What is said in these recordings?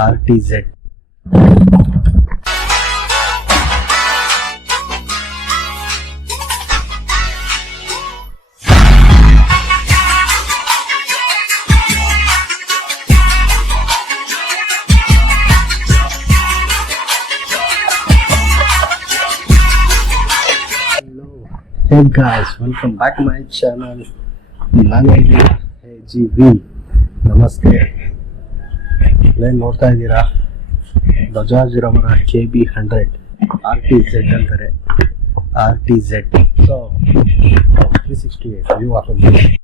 RTZ. Hey guys, welcome back to my channel. ನಾನು JV. ನಮಸ್ತೆ. ಇಲ್ಲೇ ನೋಡ್ತಾ ಇದ್ದೀರಾ ಬಜಾಜ್ ರವರ KB100 RTZ ಅಂತಾರೆ. RTZ. ಸೊ 368 ವ್ಯೂ ಹಾಕೋದು.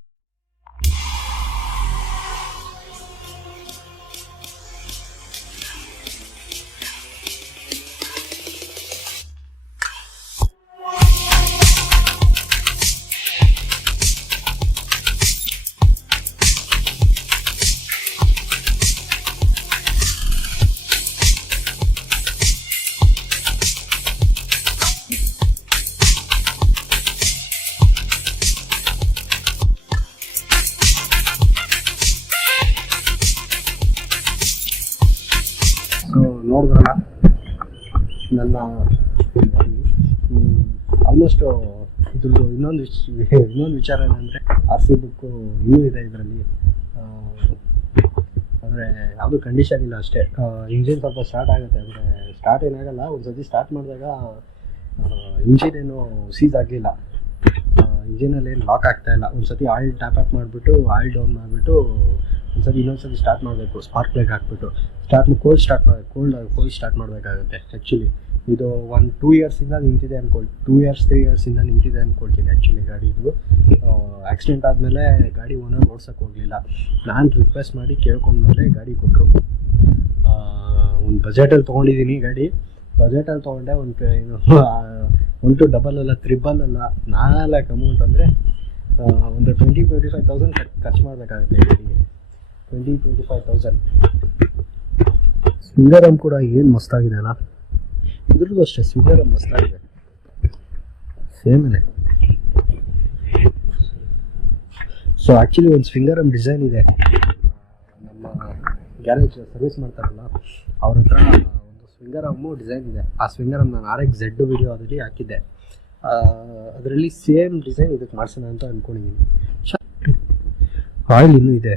ನೋಡಿದ್ರಲ್ಲ ನನ್ನ ಆಲ್ಮೋಸ್ಟ್ ಇದ್ರದ್ದು ಇನ್ನೊಂದು ವಿಚಾರ ಏನಂದರೆ RC ಬುಕ್ಕು ಇನ್ನೂ ಇದೆ ಇದರಲ್ಲಿ. ಅಂದರೆ ಯಾವುದು ಕಂಡೀಷನ್ ಇಲ್ಲ ಅಷ್ಟೇ. ಇಂಜಿನ್ ಸ್ವಲ್ಪ ಸ್ಟಾರ್ಟ್ ಆಗುತ್ತೆ, ಅಂದರೆ ಸ್ಟಾರ್ಟ್ ಏನಾಗಲ್ಲ. ಒಂದು ಸತಿ ಸ್ಟಾರ್ಟ್ ಮಾಡಿದಾಗ ಇಂಜಿನ್ ಏನು ಸೀಸ್ ಆಗಲಿಲ್ಲ, ಇಂಜಿನಲ್ಲಿ ಏನು ಲಾಕ್ ಆಗ್ತಾಯಿಲ್ಲ. ಒಂದು ಸತಿ ಆಯಿಲ್ ಟ್ಯಾಪ್ ಅಪ್ ಮಾಡಿಬಿಟ್ಟು ಆಯಿಲ್ ಡೌನ್ ಮಾಡಿಬಿಟ್ಟು ಒಂದ್ಸತಿ ಇನ್ನೊಂದ್ಸತಿ ಸ್ಟಾರ್ಟ್ ಮಾಡಬೇಕು. ಸ್ಪಾರ್ಕ್ ಪ್ಲಗ್ ಹಾಕ್ಬಿಟ್ಟು ಕೋಲ್ಡ್ ಸ್ಟಾರ್ಟ್ ಮಾಡಬೇಕಾಗುತ್ತೆ. ಆ್ಯಕ್ಚುಲಿ ಇದು 1-2 ಇಯರ್ಸಿಂದ ನಿಂತಿದೆ ಅನ್ಕೊಳ್ತೀನಿ, 2 ಇಯರ್ಸ್ 3 ಇಯರ್ಸಿಂದ ನಿಂತಿದೆ ಅಂದ್ಕೊಳ್ತೀನಿ. ಆ್ಯಕ್ಚುಲಿ ಗಾಡಿದು ಆಕ್ಸಿಡೆಂಟ್ ಆದಮೇಲೆ ಗಾಡಿ ಓನರ್ ಓಡ್ಸೋಕ್ಕೆ ಹೋಗಲಿಲ್ಲ. ನಾನು ರಿಕ್ವೆಸ್ಟ್ ಮಾಡಿ ಕೇಳ್ಕೊಂಡ್ಮೇಲೆ ಗಾಡಿ ಕೊಟ್ಟರು. ಒಂದು ಬಜೆಟಲ್ಲಿ ತೊಗೊಂಡಿದ್ದೀನಿ ಗಾಡಿ. ಬಜೆಟಲ್ಲಿ ತೊಗೊಂಡೆ. ಒಂದು ಡಬಲ್ ಅಲ್ಲ, ತ್ರಿಬಲ್ ಅಲ್ಲ, 4 ಅಮೌಂಟ್ ಅಂದರೆ ಒಂದು 20-25,000 ಖರ್ಚು ಮಾಡಬೇಕಾಗುತ್ತೆ ಗಾಡಿಗೆ. 20-25,000. ಸ್ವಿಂಗರ್ ಆರ್ಮ್ ಕೂಡ ಏನು ಮಸ್ತಾಗಿದೆ ಅಲ್ಲ. ಇದ್ರದ್ದು ಅಷ್ಟೇ, ಸ್ವಿಂಗರ್ ಆರ್ಮ್ ಮಸ್ತಾಗಿದೆ, ಸೇಮೇನೆ. ಸೊ ಆ್ಯಕ್ಚುಲಿ ಒಂದು ಸ್ವಿಂಗರ್ ಆರ್ಮ್ ಡಿಸೈನ್ ಇದೆ. ನಮ್ಮ ಗ್ಯಾರೇಜ್ ಸರ್ವಿಸ್ ಮಾಡ್ತಾರಲ್ಲ ಅವ್ರ ಹತ್ರ ಒಂದು ಸ್ವಿಂಗರ್ ಆರ್ಮು ಡಿಸೈನ್ ಇದೆ. ಆ ಸ್ವಿಂಗರ್ ಆರ್ಮ್ ನಾನು RTZ ವಿಡಿಯೋ ಅದರಲ್ಲಿ ಹಾಕಿದ್ದೆ. ಅದರಲ್ಲಿ ಸೇಮ್ ಡಿಸೈನ್ ಇದಕ್ಕೆ ಮಾಡಿಸೋಣ ಅಂತ ಅಂದ್ಕೊಂಡಿದ್ದೀನಿ. ಆಯಿಲ್ ಇನ್ನೂ ಇದೆ.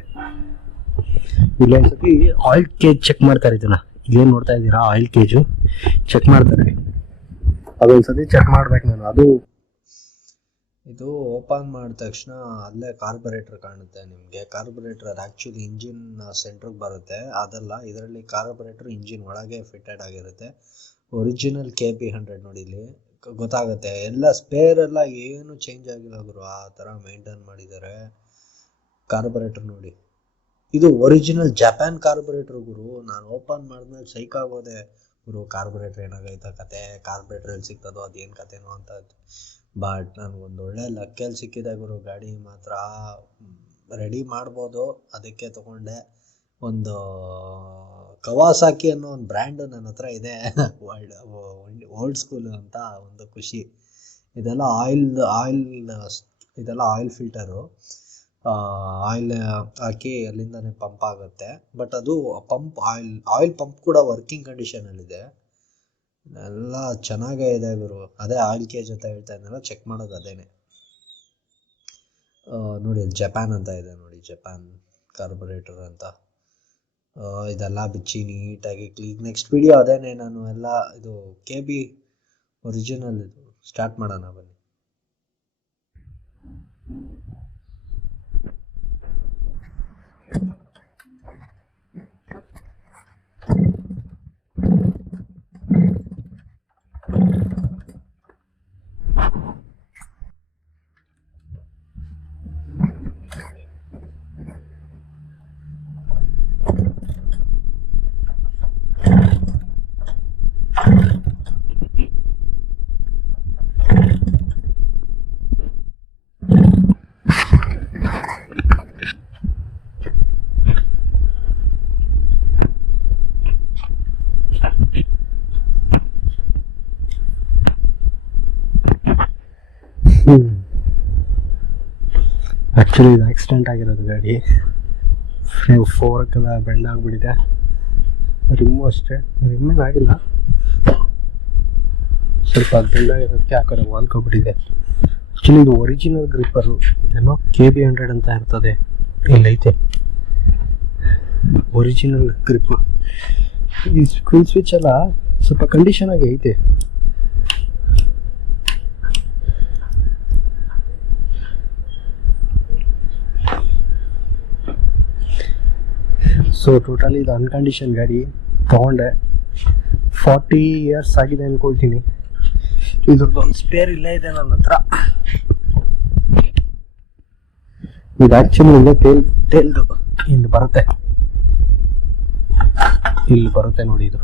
ಇಲ್ಲೊಂದ್ಸತಿ ಆಯಿಲ್ ಕೇಜ್ ಚೆಕ್ ಮಾಡ್ತಾರೆ. ಇದನ್ನ ಇದೇನು ನೋಡ್ತಾ ಇದ್ದೀರಾ, ಆಯಿಲ್ ಕೇಜು ಚೆಕ್ ಮಾಡ್ತಾರೆ. ಅದೊಂದ್ಸತಿ ಚೆಕ್ ಮಾಡ್ಬೇಕು ನಾನು. ಇದು ಓಪನ್ ಮಾಡಿದ ತಕ್ಷಣ ಅಲ್ಲೇ ಕಾರ್ಬೊರೇಟರ್ ಕಾಣುತ್ತೆ ನಿಮಗೆ. ಕಾರ್ಬೊರೇಟರ್ ಅದು ಆ್ಯಕ್ಚುಲಿ ಇಂಜಿನ್ ಸೆಂಟ್ರಿಗೆ ಬರುತ್ತೆ, ಅದಲ್ಲ. ಇದರಲ್ಲಿ ಕಾರ್ಬೊರೇಟರ್ ಇಂಜಿನ್ ಒಳಗೆ ಫಿಟ್ಟೆಡ್ ಆಗಿರುತ್ತೆ. ಒರಿಜಿನಲ್ KB100 ನೋಡಿ, ಇಲ್ಲಿ ಗೊತ್ತಾಗುತ್ತೆ. ಎಲ್ಲ ಸ್ಪೇರ್ ಎಲ್ಲ ಏನು ಚೇಂಜ್ ಆಗಿಲ್ಲ ಗುರು, ಆ ಥರ ಮೇಂಟೈನ್ ಮಾಡಿದ್ದಾರೆ. ಕಾರ್ಬೊರೇಟರ್ ನೋಡಿ, ಇದು ಒರಿಜಿನಲ್ ಜಪಾನ್ ಕಾರ್ಬೊರೇಟರ್ ಗುರು. ನಾನು ಓಪನ್ ಮಾಡಿದ್ಮೇಲೆ ಸೈಕ್ ಆಗೋದೆ ಗುರು. ಕಾರ್ಬೊರೇಟರ್ ಏನಾಗೈತ ಕತೆ, ಕಾರ್ಬೊರೇಟರ್ ಎಲ್ಲಿ ಸಿಗ್ತದೋ ಅದೇನು ಕತೆನೋ ಅಂತ. ಬಟ್ ನನಗೊಂದು ಒಳ್ಳೆ ಲಕ್ಕಲ್ಲಿ ಸಿಕ್ಕಿದೆ ಗುರು. ಗಾಡಿ ಮಾತ್ರ ರೆಡಿ ಮಾಡ್ಬೋದು, ಅದಕ್ಕೆ ತೊಗೊಂಡೆ. ಒಂದು ಕವಾಸಾಕಿ ಅನ್ನೋ ಒಂದು ಬ್ರ್ಯಾಂಡು ನನ್ನ ಹತ್ರ ಇದೆ, ಓಲ್ಡ್ ಸ್ಕೂಲ್ ಅಂತ ಒಂದು ಖುಷಿ. ಇದೆಲ್ಲ ಆಯಿಲ್ ಫಿಲ್ಟರು. ಆಯಿಲ್ ಹಾಕಿ ಅಲ್ಲಿಂದನೇ ಪಂಪ್ ಆಗುತ್ತೆ. ಬಟ್ ಅದು ಆಯಿಲ್ ಪಂಪ್ ಕೂಡ ವರ್ಕಿಂಗ್ ಕಂಡೀಷನಲ್ಲಿದೆ. ಎಲ್ಲ ಚೆನ್ನಾಗೇ ಇದೆ ಗುರು. ಅದೇ ಆಯಿಲ್ ಕೇಜ್ ಅಂತ ಹೇಳ್ತಾ ಇದ್ದೆನಲ್ಲ, ಚೆಕ್ ಮಾಡೋದು ಅದೇನೆ. ನೋಡಿ ಜಪಾನ್ ಅಂತ ಇದೆ ನೋಡಿ, ಜಪಾನ್ ಕಾರ್ಬೊರೇಟರ್ ಅಂತ. ಇದೆಲ್ಲ ಬಿಚ್ಚಿ ನೀಟಾಗಿ ಕ್ಲೀನ್. ನೆಕ್ಸ್ಟ್ ವಿಡಿಯೋ ಅದೇನೆ. ನಾನು ಎಲ್ಲ ಇದು KB ಒರಿಜಿನಲ್ ಇದು ಸ್ಟಾರ್ಟ್ ಮಾಡೋಣ ಬನ್ನಿ. ಆ್ಯಕ್ಚುಲಿ ಇದು ಆಕ್ಸಿಡೆಂಟ್ ಆಗಿರೋದು ಗಾಡಿ. ಫೋರ್ಕೆಲ್ಲ ಬೆಂಡ್ ಆಗಿಬಿಟ್ಟಿದೆ. ರಿಮ್ಮು ಅಷ್ಟೇ, ರಿಮ್ಮೇನು ಆಗಿಲ್ಲ, ಸ್ವಲ್ಪ ಬೆಳ್ಳಾಗಿರೋದಕ್ಕೆ ಆ ಕಡೆ ವಾಲ್ಕೊಬಿಟ್ಟಿದೆ. ಆ್ಯಕ್ಚುಲಿ ಇದು ಒರಿಜಿನಲ್ ಗ್ರಿಪ್ಪರು, ಇದೆಲ್ಲೋ KB100 ಅಂತ ಇರ್ತದೆ, ಇಲ್ಲೈತೆ ಒರಿಜಿನಲ್ ಗ್ರಿಪ್. ಈ ಸ್ಕ್ರೀನ್ ಸ್ವಿಚ್ ಎಲ್ಲ ಸ್ವಲ್ಪ ಕಂಡೀಷನ್ ಆಗಿ ಐತೆ. ಸೊ ಟೋಟಲಿ ಇದು ಅನ್ಕಂಡೀಷನ್ ಗಾಡಿ ತೊಗೊಂಡೆ, 40 ಇಯರ್ಸ್ ಆಗಿದೆ ಅಂದ್ಕೊಳ್ತೀನಿ. ಇದ್ರದ್ದು ಒಂದು ಸ್ಪೇರ್ ಇಲ್ಲೇ ಇದೆ ನನ್ನ ಹತ್ರ. ಇದು ಆ್ಯಕ್ಚುಲಿ ಇಲ್ಲೇ ತೇಲ್ದು ಇಲ್ಲಿ ಬರುತ್ತೆ, ಇಲ್ಲಿ ಬರುತ್ತೆ ನೋಡಿ. ಇದು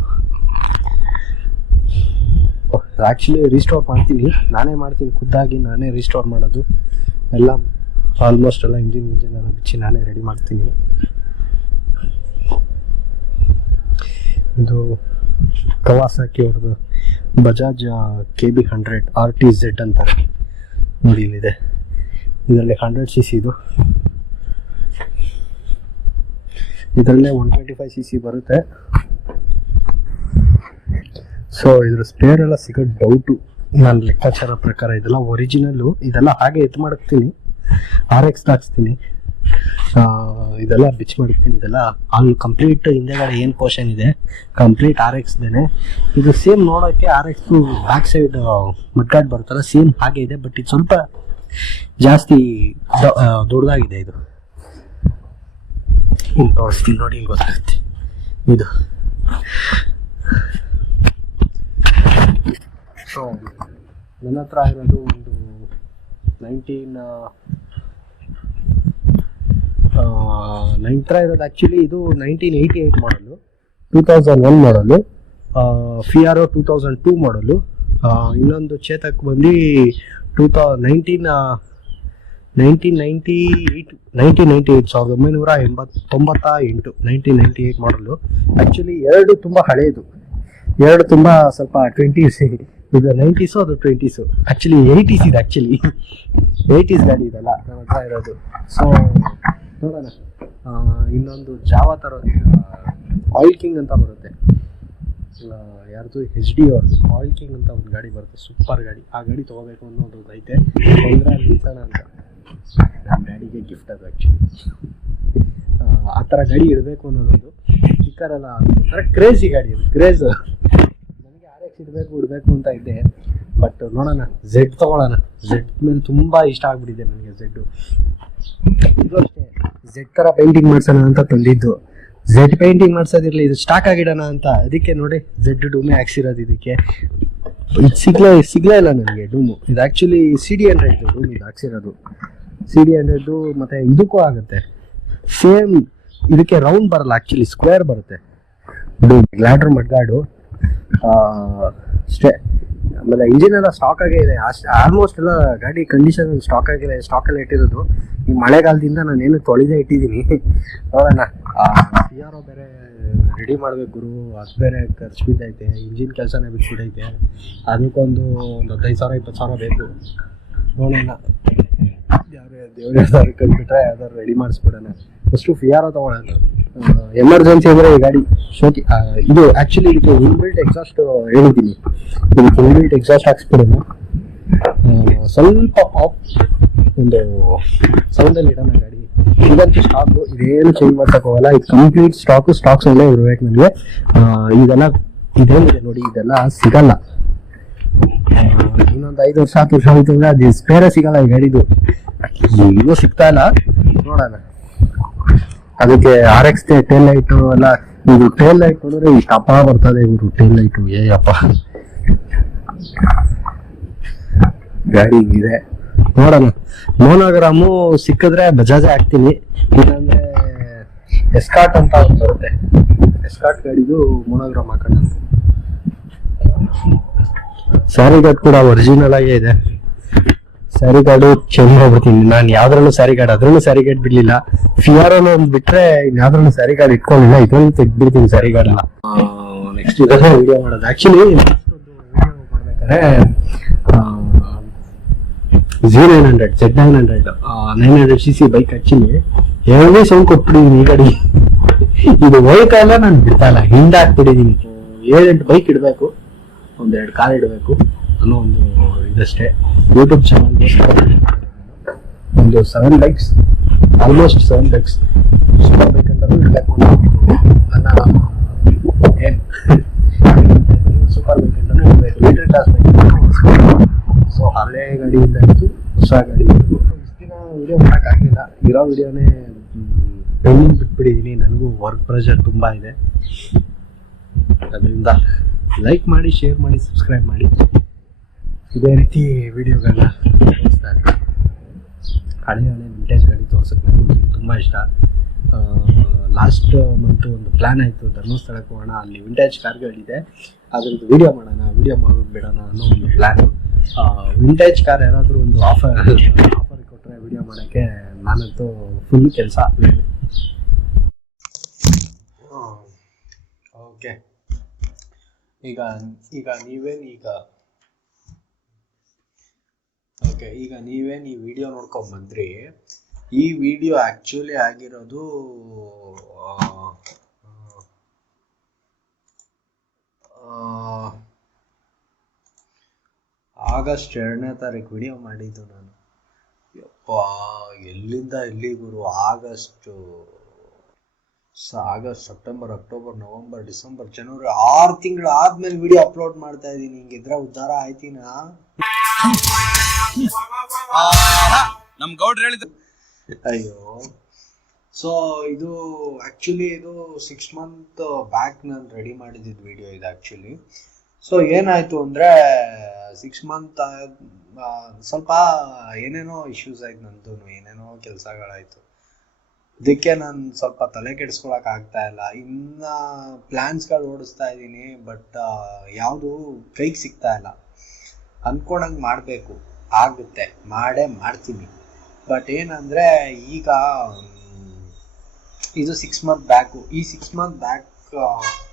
ಆ್ಯಕ್ಚುಲಿ ರೀಸ್ಟೋರ್ ಮಾಡ್ತೀನಿ, ನಾನೇ ಮಾಡ್ತೀನಿ, ಖುದ್ದಾಗಿ ನಾನೇ ರೀಸ್ಟೋರ್ ಮಾಡೋದು ಎಲ್ಲ. ಆಲ್ಮೋಸ್ಟ್ ಎಲ್ಲ ಇಂಜಿನ್ ಎಲ್ಲ ಬಿಚ್ಚಿ ನಾನೇ ರೆಡಿ ಮಾಡ್ತೀನಿ. ಇದು ಕವಾಸಾಕಿ ಅವ್ರದ್ದು ಬಜಾಜ್ KB100 RTZ ಅಂತಾರೆ ನೋಡಿ, ಇಲ್ಲಿದೆ. ಇದರಲ್ಲಿ 100cc, ಇದರಲ್ಲೇ 125cc ಬರುತ್ತೆ. ಸೊ ಇದ್ರ ಸ್ಪೇರ್ ಎಲ್ಲ ಸಿಗೋದು ಡೌಟು ನನ್ನ ಲೆಕ್ಕಾಚಾರ ಪ್ರಕಾರ. ಇದೆಲ್ಲ ಒರಿಜಿನಲ್ಲು, ಇದೆಲ್ಲ ಹಾಗೆ ಎತ್ತು ಮಾಡಿಸ್ತೀನಿ, RX ಹಾಕ್ಸ್ತೀನಿ, ಇದೆಲ್ಲ ಬಿಚ್ ಮಾಡಿರ್ತೀನಿ. ಇದೆಲ್ಲ ಅಲ್ಲಿ ಕಂಪ್ಲೀಟ್ ಹಿಂದೆಗಡೆ ಏನು ಪೋರ್ಷನ್ ಇದೆ ಕಂಪ್ಲೀಟ್ RXದೇನೆ. ಇದು ಸೇಮ್ ನೋಡೋಕ್ಕೆ RX ಬ್ಯಾಕ್ ಸೈಡ್ ಮಡ್ಗಾಡ್ ಬರುತ್ತಲ್ಲ, ಸೇಮ್ ಹಾಗೆ ಇದೆ. ಬಟ್ ಇದು ಸ್ವಲ್ಪ ಜಾಸ್ತಿ ದೊಡ್ಡದಾಗಿದೆ. ಇದು ಇಲ್ಲಿ ತೋರಿಸ್ತೀನಿ ನೋಡಿ, ಇಲ್ಲಿ ಗೊತ್ತಾಗುತ್ತೆ. ಇದು ಸೊ ನನ್ನ ಹತ್ರ ಇರೋದು ಒಂದು 19 ಇರೋದು. ಆ್ಯಕ್ಚುಲಿ ಇದು 1988 ಮಾಡಲು, 2001 ಮಾಡಲು, ಫಿಯಾರೋ 2002 ಮಾಡಲು. ಇನ್ನೊಂದು ಚೇತಕ್ ಬಂದು 1998 1998 ಮಾಡಲು. ಆ್ಯಕ್ಚುಲಿ ಎರಡು ತುಂಬ ಹಳೆಯದು, ಎರಡು ತುಂಬ ಸ್ವಲ್ಪ 20s, ಇದು 90s, ಅದು 20s. ಆ್ಯಕ್ಚುಲಿ 80s ಇದೆ, ಆ್ಯಕ್ಚುಲಿ 80s ಗಾಡಿ ಇದೆಲ್ಲ ನನ್ನ ಹತ್ರ ಇರೋದು. ಸೊ ನೋಡೋಣ. ಇನ್ನೊಂದು ಜಾವಾ ತರೋದು, ಆಯಿಲ್ ಕಿಂಗ್ ಅಂತ ಬರುತ್ತೆ, ಯಾರ್ದು HD ಅವ್ರದ್ದು ಆಯಿಲ್ ಕಿಂಗ್ ಅಂತ ಒಂದು ಗಾಡಿ ಬರುತ್ತೆ, ಸೂಪರ್ ಗಾಡಿ. ಆ ಗಾಡಿ ತೊಗೋಬೇಕು ಅನ್ನೋದು ಐತೆ, ನಿಲ್ಸೋಣ ಅಂತ. ನಮ್ಮ ಡ್ಯಾಡಿಗೆ ಗಿಫ್ಟ್ ಅದು. ಆ್ಯಕ್ಚುಲಿ ಆ ಥರ ಗಾಡಿ ಇಡಬೇಕು ಅನ್ನೋದೊಂದು ಚಿಕ್ಕರಲ್ಲ, ಒಂಥರ ಕ್ರೇಜಿ ಗಾಡಿ, ಅದು ಕ್ರೇಜ್. ನನಗೆ RX ಇಡಬೇಕು ಅಂತ ಇದ್ದೆ, ಬಟ್ ನೋಡೋಣ, ಝೆಡ್ ತೊಗೊಳ್ಳೋಣ. ಝೆಡ್ ಮೇಲೆ ತುಂಬ ಇಷ್ಟ ಆಗ್ಬಿಟ್ಟಿದೆ ನನಗೆ ಝೆಡ್ಡು. ಇದು ಅಷ್ಟೇ, ಝೆಡ್ ಥರ ಪೇಂಟಿಂಗ್ ಮಾಡ್ಸೋಣ ಅಂತ ತಂದಿದ್ದು. ಝೆಡ್ ಪೇಂಟಿಂಗ್ ಮಾಡ್ಸೋದಿರಲಿ, ಇದು ಸ್ಟಾಕ್ ಆಗಿಡೋಣ ಅಂತ, ಅದಕ್ಕೆ ನೋಡಿ ಝೆಡ್ ಡೂಮೆ ಹಾಕ್ಸಿರೋದು. ಇದಕ್ಕೆ ಇದು ಸಿಗ್ಲೇ ಇಲ್ಲ ನನಗೆ ಡೂಮು. ಇದು ಆ್ಯಕ್ಚುಲಿ CD100 ಡೂಮ್ ಇದು ಹಾಕ್ಸಿರೋದು. CD100 ಮತ್ತು ಇದಕ್ಕೂ ಆಗುತ್ತೆ ಸೇಮ್. ಇದಕ್ಕೆ ರೌಂಡ್ ಬರಲ್ಲ, ಆ್ಯಕ್ಚುಲಿ ಸ್ಕ್ವೇರ್ ಬರುತ್ತೆ ಡೂಮ್. ಗ್ಲಾಡ್ರ್ ಮಡ್ಗಾಡು ಅಷ್ಟೇ. ಆಮೇಲೆ ಇಂಜಿನ್ ಎಲ್ಲ ಸ್ಟಾಕ್ ಆಗೇ ಇದೆ, ಆಲ್ಮೋಸ್ಟ್ ಎಲ್ಲ ಗಾಡಿ ಕಂಡೀಷನ್ ಸ್ಟಾಕ್ ಆಗಿದೆ, ಸ್ಟಾಕಲ್ಲಿ ಇಟ್ಟಿರೋದು. ಈ ಮಳೆಗಾಲದಿಂದ ನಾನೇನು ತೊಳೆದೇ ಇಟ್ಟಿದ್ದೀನಿ. ನೋಡೋಣ. ಫಿಯಾರೋ ಬೇರೆ ರೆಡಿ ಮಾಡಬೇಕು ಗುರು, ಅದು ಬೇರೆ ಖರ್ಚು ಬಿದ್ದೈತೆ, ಇಂಜಿನ್ ಕೆಲಸನೇ ಬಿಟ್ಬಿಟ್ಟೈತೆ. ಅದಕ್ಕೊಂದು 15,000 20,000 ಬೇಕು. ನೋಡೋಣ, ದೇವ್ರ ಕಂಡ್ಬಿಟ್ರೆ ಯಾವ್ದಾದ್ರು ರೆಡಿ ಮಾಡಿಸ್ಬಿಡೋಣ. ಫಸ್ಟು ಫಿಯಾರೋ ತೊಗೊಳ್ಳೋಣ, ಎಮರ್ಜೆನ್ಸಿ ಅಂದರೆ ಈ ಗಾಡಿ ಶೋಕಿ. ಇದು ಆ್ಯಕ್ಚುಲಿ ಇದಕ್ಕೆ ಇನ್ಬಿಲ್ಟ್ ಎಕ್ಸಾಸ್ಟ್ ಹೇಳಿದ್ದೀನಿ, ಇದಕ್ಕೆ ಇನ್ಬಿಲ್ಟ್ ಎಕ್ಸಾಸ್ಟ್ ಹಾಕ್ಸ್ಬಿಡೋಣ. ಸ್ವಲ್ಪ ಒಂದು ಸೌಂಡಲ್ಲಿ ಇಡೋಣ ಗಾಡಿ. ಇದಂತೂ ಸ್ಟಾಕು, ಇದೇನು ಚೇಂಜ್ ಮಾಡ್ಸಕ್ಕೆ ಹೋಗಲ್ಲ. ಇದು ಕಂಪ್ಲೀಟ್ ಸ್ಟಾಕ್ಸ್ ಎಲ್ಲ ಇರಬೇಕು ನನಗೆ. ಇದೆಲ್ಲ ಇದೇನಿದೆ ನೋಡಿ, ಇದೆಲ್ಲ ಸಿಗಲ್ಲ. ಇನ್ನೊಂದು 5 ವರ್ಷ 10 ವರ್ಷ ಆಯ್ತು ಅಂದ್ರೆ ಅದು ಸ್ಪೇರೇ ಸಿಗಲ್ಲ ಈ ಗಾಡಿದು. ಇನ್ನೂ ಸಿಗ್ತಾ ಇಲ್ಲ, ನೋಡೋಣ. ಅದಕ್ಕೆ RX ಟೇಲ್ ಲೈಟು ಎಲ್ಲ, ಇದು ಟೇಲ್ ಲೈಟ್ ನೋಡಿದ್ರೆ ಇಷ್ಟು ಅಪ್ಪ ಬರ್ತದೆ ಇವರು ಟೇಲ್ ಲೈಟು. ಅಪ್ಪ ಗಾಡಿ ಇದೆ, ನೋಡೋಣ. ಮೋನೋಗ್ರಾಮು ಸಿಕ್ಕಿದ್ರೆ ಬಜಾಜ್ ಹಾಕ್ತೀನಿ, ಇಲ್ಲಾಂದ್ರೆ ಎಸ್ಕಾಟ್ ಅಂತ ಒಂದು ಬರುತ್ತೆ, ಎಸ್ಕಾಟ್ ಗಾಡಿದು ಮೋನೋಗ್ರಾಮ್ ಹಾಕೋಣ. ಸ್ಯಾರಿ ಗಾರ್ಡ್ ಕೂಡ ಒರಿಜಿನಲ್ ಆಗೇ ಇದೆ. ಸ್ಯಾರಿ ಗಾರ್ಡು ಚೇಂಜ್ ಮಾಡ್ಬಿಡ್ತೀನಿ ನಾನು. ಯಾವ್ದ್ರಲ್ಲೂ ಸ್ಯಾರಿ ಗಾರ್ಡ್, ಅದ್ರಲ್ಲೂ ಸ್ಯಾರಿ ಗಾರ್ಡ್ ಬಿಡ್ಲಿಲ್ಲ. ಫಿಯಾರೋನು ಒಂದು ಬಿಟ್ರೆ ಇನ್ಯಾವ್ದ್ರಲ್ಲೂ ಸ್ಯಾರಿ ಗಾರ್ಡ್ ಇಟ್ಕೊಂಡಿಲ್ಲ. ಇದ್ರಲ್ಲಿ ತೆಗ್ದ್ಬಿಡ್ತೀನಿ ಸ್ಯಾರಿ ಗಾರ್ಡ್ ಎಲ್ಲ. ನೆಕ್ಸ್ಟ್ ಇದೆಲ್ಲ ವಿಡಿಯೋ ಮಾಡೋದು. ಆಕ್ಚುಲಿ ಮಾಡ್ಬೇಕಾದ್ರೆ Z900 900cc bike. Actually heavy sound ಕೊಟ್ಬಿಟ್ಟಿದೀನಿ ಈ ಗಾಡಿ. ಇದು ಹೋಯ್ತಲ್ಲ, ನಾನು ಬಿಡ್ತಾ ಇಲ್ಲ, ಹಿಂದಾಕ್ಬಿಟ್ಟಿದೀನಿ. 7-8 ಬೈಕ್ ಇಡಬೇಕು, 1-2 ಕಾರ್ ಇಡಬೇಕು ಅನ್ನೋ ಒಂದು ಇದಷ್ಟೇ. ಯೂಟ್ಯೂಬ್ ಚಾನಲ್ ಒಂದು 7 bikes, almost 7 bikes super bike ಅಂತಾನು ಇಡಬೇಕು ನನ್ನ ಏನ್. ಸೂಪರ್ ಬೈಕ್ ಅಂತಾನು ಇಡಬೇಕು, ಲೀಟರ್ ಕ್ಲಾಸ್ ಬೈಕ್. ಸೊ ಹಳೆ ಗಾಡಿಯಿಂದ ಇತ್ತು ಹೊಸ ಗಾಡಿ. ಇಷ್ಟು ದಿನ ವಿಡಿಯೋ ಮಾಡೋಕ್ಕಾಗಲಿಲ್ಲ, ಇರೋ ವಿಡಿಯೋನೇ ಪೆಂಡಿಂಗ್ ಬಿಟ್ಬಿಟ್ಟಿದ್ದೀನಿ. ನನಗೂ ವರ್ಕ್ ಪ್ರೆಷರ್ ತುಂಬ ಇದೆ. ಅದರಿಂದ ಲೈಕ್ ಮಾಡಿ, ಶೇರ್ ಮಾಡಿ, ಸಬ್ಸ್ಕ್ರೈಬ್ ಮಾಡಿ. ಇದೇ ರೀತಿ ವಿಡಿಯೋಗಳನ್ನ ತೋರಿಸ್ತಾ ಇರ್ತೀನಿ. ಹಳೆ ವಿಂಟೇಜ್ ಗಾಡಿ ತೋರ್ಸೋಕ್ಕೆ ನನಗೂ ತುಂಬ ಇಷ್ಟ. ಲಾಸ್ಟ್ ಮಂತು ಒಂದು ಪ್ಲ್ಯಾನ್ ಆಯಿತು, ಧರ್ಮಸ್ಥಳಕ್ಕೆ ಹೋಗೋಣ, ಅಲ್ಲಿ ವಿಂಟೇಜ್ ಕಾರ್ಗಳಿದೆ, ಅದ್ರದ್ದು ವಿಡಿಯೋ ಮಾಡೋಣ, ವಿಡಿಯೋ ಮಾಡೋದು ಬಿಡೋಣ ಅನ್ನೋ ಒಂದು ಪ್ಲ್ಯಾನು. ವಿಂಟೇಜ್ ಕಾರ್ ಯಾರಾದರೂ ಒಂದು ಆಫರ್ ಕೊಟ್ಟರೆ ವಿಡಿಯೋ ಮಾಡೋಕ್ಕೆ ನಾನಂತೂ ಫುಲ್ ಕೆಲಸ. ಓಕೆ, ಈಗ ನೀವೇನು ಈ ವಿಡಿಯೋ ನೋಡ್ಕೊಂಬಂದ್ರಿ. ಈ ವಿಡಿಯೋ ಆ್ಯಕ್ಚುಲಿ ಆಗಿರೋದು ಆಗಸ್ಟ್ 2ನೇ ತಾರೀಕು ವಿಡಿಯೋ ಮಾಡಿದ್ದು ನಾನು. ಯಪ್ಪ, ಎಲ್ಲಿಂದ ಎಲ್ಲಿ ಗುರು? August, September, October, November, December, ಜನವರಿ 6 ತಿಂಗಳು ಆದ್ಮೇಲೆ ವಿಡಿಯೋ ಅಪ್ಲೋಡ್ ಮಾಡ್ತಾ ಇದ್ದೀನಿ. ಹಿಂಗಿದ್ರೆ ಉದ್ಧಾರ ಆಯ್ತೀನಾ? ನಮ್ ಗೌಡ್ರು ಹೇಳಿದ್ರು. ಅಯ್ಯೋ, ಸೊ ಇದು ಆ್ಯಕ್ಚುಲಿ ಇದು 6 ಮಂತ್ ಬ್ಯಾಕ್ ನಾನು ರೆಡಿ ಮಾಡಿದ್ದು ವಿಡಿಯೋ ಇದು ಆ್ಯಕ್ಚುಲಿ. ಸೊ ಏನಾಯಿತು ಅಂದರೆ 6 ಮಂತ್ ಸ್ವಲ್ಪ ಏನೇನೋ ಇಶ್ಯೂಸ್ ಆಯ್ತು, ನಂದು ಏನೇನೋ ಕೆಲಸಗಳಾಯಿತು. ಅದಕ್ಕೆ ನಾನು ಸ್ವಲ್ಪ ತಲೆ ಕೆಡಿಸ್ಕೊಳಕ್ಕೆ ಆಗ್ತಾ ಇಲ್ಲ. ಇನ್ನು ಪ್ಲ್ಯಾನ್ಸ್ಗಳು ಓಡಿಸ್ತಾ ಇದ್ದೀನಿ, ಬಟ್ ಯಾವುದು ಕೈಗೆ ಸಿಗ್ತಾ ಇಲ್ಲ. ಅಂದ್ಕೊಂಡಂಗೆ ಮಾಡಬೇಕು, ಆಗುತ್ತೆ, ಮಾಡ್ತೀನಿ. ಬಟ್ ಏನಂದರೆ ಈಗ ಇದು 6 ಮಂತ್ ಬ್ಯಾಕು. ಈ 6 ಮಂತ್ ಬ್ಯಾಕ್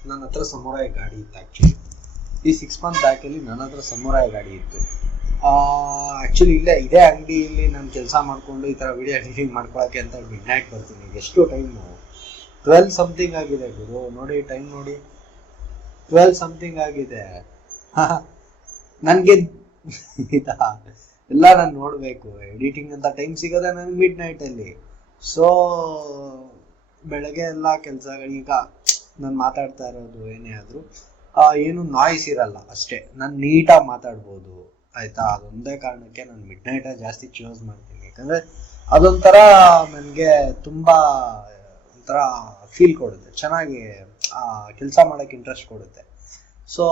ನನ್ನ ಹತ್ರ ಸಮುರಾಯ್ ಗಾಡಿ ಇತ್ತು ಆ್ಯಕ್ಚುಲಿ. ಈ 6 ಮಂತ್ ಬ್ಯಾಕಲ್ಲಿ ನನ್ನ ಹತ್ರ ಸಮುರಾಯ್ ಗಾಡಿ ಇತ್ತು. ಆ್ಯಕ್ಚುಲಿ ಇದೇ ಅಂಗಡಿಯಲ್ಲಿ ನಾನು ಕೆಲಸ ಮಾಡಿಕೊಂಡು ಈ ಥರ ವಿಡಿಯೋ ಎಡಿಟಿಂಗ್ ಮಾಡ್ಕೊಳ್ಳೋಕ್ಕೆ ಅಂತ ಮಿಡ್ನೈಟ್ ಬರ್ತೀನಿ. ಎಷ್ಟು ಟೈಮು? 12 ಸಮಥಿಂಗ್ ಆಗಿದೆ ಗುರು. ನೋಡಿ ಟೈಮ್ ನೋಡಿ, 12 ಸಮಥಿಂಗ್ ಆಗಿದೆ. ನನಗೆ ಎಲ್ಲ ನಾನು ನೋಡಬೇಕು, ಎಡಿಟಿಂಗ್ ಅಂತ ಟೈಮ್ ಸಿಗೋದೆ ನನಗೆ ಮಿಡ್ನೈಟಲ್ಲಿ. ಸೊ ಬೆಳಗ್ಗೆ ಎಲ್ಲ ಕೆಲಸಗಳು, ಈಗ ನಾನು ಮಾತಾಡ್ತಾ ಇರೋದು ಏನೇ ಆದರೂ ಏನು ನಾಯ್ಸ್ ಇರಲ್ಲ ಅಷ್ಟೇ, ನಾನು ನೀಟಾಗಿ ಮಾತಾಡ್ಬೋದು ಆಯಿತಾ. ಅದೊಂದೇ ಕಾರಣಕ್ಕೆ ನಾನು ಮಿಡ್ನೈಟೇ ಜಾಸ್ತಿ ಚೂಸ್ ಮಾಡ್ತೀನಿ, ಯಾಕಂದರೆ ಅದೊಂಥರ ನನಗೆ ತುಂಬ ಒಂಥರ ಫೀಲ್ ಕೊಡುತ್ತೆ, ಚೆನ್ನಾಗಿ ಕೆಲಸ ಮಾಡೋಕ್ಕೆ ಇಂಟ್ರೆಸ್ಟ್ ಕೊಡುತ್ತೆ. ಸೊ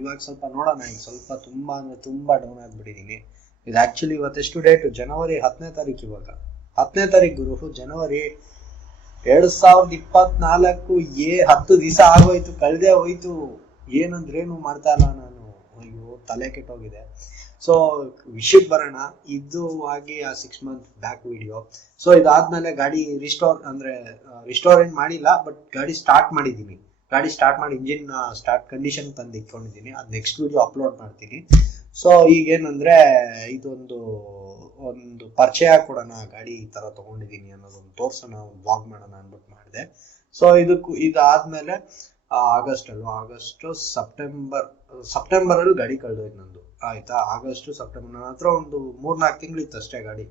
ಇವಾಗ ಸ್ವಲ್ಪ ನೋಡೋಣ. ಈಗ ಸ್ವಲ್ಪ ತುಂಬ ಅಂದರೆ ತುಂಬ ಡೌನ್ ಆಗಿಬಿಟ್ಟಿದ್ದೀನಿ. ಇದು ಆ್ಯಕ್ಚುಲಿ ಇವತ್ತೆಷ್ಟು ಡೇಟು? ಜನವರಿ 10ನೇ ತಾರೀಕು. ಇವಾಗ 10ನೇ ತಾರೀಕು ಗುರು, ಜನವರಿ 2024. 10 ದಿವಸ ಆಗೋಯ್ತು, ಕಳೆದೇ ಹೋಯ್ತು. ಏನಂದ್ರೇನು ಮಾಡ್ತಾ ಇಲ್ಲ ನಾನು. ಅಯ್ಯೋ, ತಲೆ ಕೆಟ್ಟೋಗಿದೆ. ಸೊ ವಿಷಯಕ್ಕೆ ಬರೋಣ. ಇದು ಆಗಿ ಆ 6 ಮಂತ್ ಬ್ಯಾಕ್ ವಿಡಿಯೋ. ಸೊ ಇದಾದ್ಮೇಲೆ ಗಾಡಿ ರಿಸ್ಟೋರ್ ಏನು ಮಾಡಿಲ್ಲ, ಬಟ್ ಗಾಡಿ ಸ್ಟಾರ್ಟ್ ಮಾಡಿದ್ದೀನಿ. ಗಾಡಿ ಸ್ಟಾರ್ಟ್ ಮಾಡಿ ಇಂಜಿನ್ ಸ್ಟಾರ್ಟ್ ಕಂಡೀಷನ್ ತಂದು ಇಟ್ಕೊಂಡಿದ್ದೀನಿ. ಅದು ನೆಕ್ಸ್ಟ್ ವಿಡಿಯೋ ಅಪ್ಲೋಡ್ ಮಾಡ್ತೀನಿ. ಸೊ ಈಗೇನಂದರೆ ಇದೊಂದು ಪರಿಚಯ ಕೊಡೋಣ, ಗಾಡಿ ಈ ಥರ ತೊಗೊಂಡಿದ್ದೀನಿ ಅನ್ನೋದೊಂದು ತೋರಿಸೋಣ, ಒಂದು ವ್ಲಾಗ್ ಮಾಡೋಣ ಅಂದ್ಬಿಟ್ಟು ಮಾಡಿದೆ. ಸೊ ಇದಾದಮೇಲೆ ಆಗಸ್ಟು ಸೆಪ್ಟೆಂಬರಲ್ಲಿ ಗಾಡಿ ಕಳೆದೋಯ್ತು ನಂದು ಆಯಿತಾ. ಆಗಸ್ಟು ಸೆಪ್ಟೆಂಬರ್ ನನ್ನ ಹತ್ರ ಒಂದು 3-4 ತಿಂಗಳಿತ್ತು ಅಷ್ಟೇ ಗಾಡಿ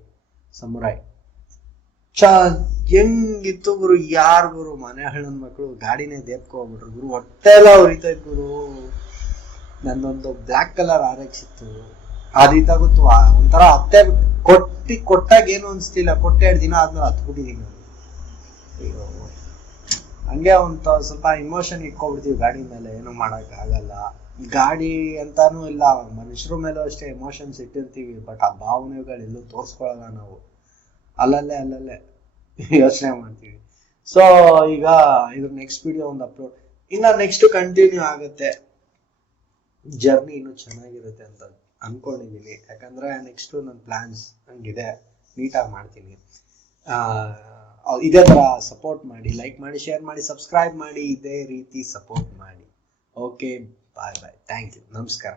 ಸಮುರಾಯ್. ಹೆಂಗಿತ್ತು ಗುರು? ಯಾರು ಗುರು ಮನೆ ಹಣ್ಣನ ಮಕ್ಕಳು ಗಾಡಿನೇ ದೇಪ್ಕೋಗ್ಬಿಟ್ರು ಗುರು. ಹೊಟ್ಟೆ ಎಲ್ಲ ಉರಿತೈತ್ ಗುರು. ನಂದೊಂದು ಬ್ಲ್ಯಾಕ್ ಕಲರ್ RX ಇತ್ತು, ಅದಿತ್ತಾಗುತ್ತು ಒಂಥರ ಹತ್ತೆ ಕೊಟ್ಟಾಗ ಏನು ಅನಿಸ್ತಿಲ್ಲ. ಕೊಟ್ಟೆ 2 ದಿನ ಆದ್ಮೇಲೆ ಹತ್ಬಿಟ್ಟಿದ್ದೀನಿ. ಅಯ್ಯೋ, ಹಂಗೆ ಸ್ವಲ್ಪ ಇಮೋಷನ್ ಇಟ್ಕೊಬಿಡ್ತೀವಿ ಗಾಡಿ ಮೇಲೆ, ಏನು ಮಾಡೋಕ್ಕಾಗಲ್ಲ. ಗಾಡಿ ಅಂತಾನೂ ಇಲ್ಲ, ಮನುಷ್ಯರ ಮೇಲೂ ಅಷ್ಟೇ ಎಮೋಷನ್ಸ್ ಇಟ್ಟಿರ್ತೀವಿ. ಬಟ್ ಆ ಭಾವನೆಗಳೆಲ್ಲೂ ತೋರಿಸ್ಕೊಳ್ಳಲ್ಲ ನಾವು, ಅಲ್ಲಲ್ಲೇ ಯೋಚನೆ ಮಾಡ್ತೀವಿ. ಸೊ ಈಗ ಇದ್ರ ನೆಕ್ಸ್ಟ್ ವಿಡಿಯೋ ಒಂದು ಅಪ್ಲೋಡ್, ಇನ್ನು ನೆಕ್ಸ್ಟ್ ಕಂಟಿನ್ಯೂ ಆಗುತ್ತೆ. ಜರ್ನಿ ಇನ್ನೂ ಚೆನ್ನಾಗಿರುತ್ತೆ ಅಂತ ಅನ್ಕೊಂಡಿದ್ದೀನಿ. ಯಾಕಂದರೆ ನೆಕ್ಸ್ಟು ನನ್ನ ಪ್ಲ್ಯಾನ್ಸ್ ಹಂಗಿದೆ, ನೀಟಾಗಿ ಮಾಡ್ತೀನಿ. ಇದೇ ಥರ ಸಪೋರ್ಟ್ ಮಾಡಿ, ಲೈಕ್ ಮಾಡಿ, ಶೇರ್ ಮಾಡಿ, ಸಬ್ಸ್ಕ್ರೈಬ್ ಮಾಡಿ. ಇದೇ ರೀತಿ ಸಪೋರ್ಟ್ ಮಾಡಿ. Okay, bye. ಥ್ಯಾಂಕ್ ಯು, ನಮಸ್ಕಾರ.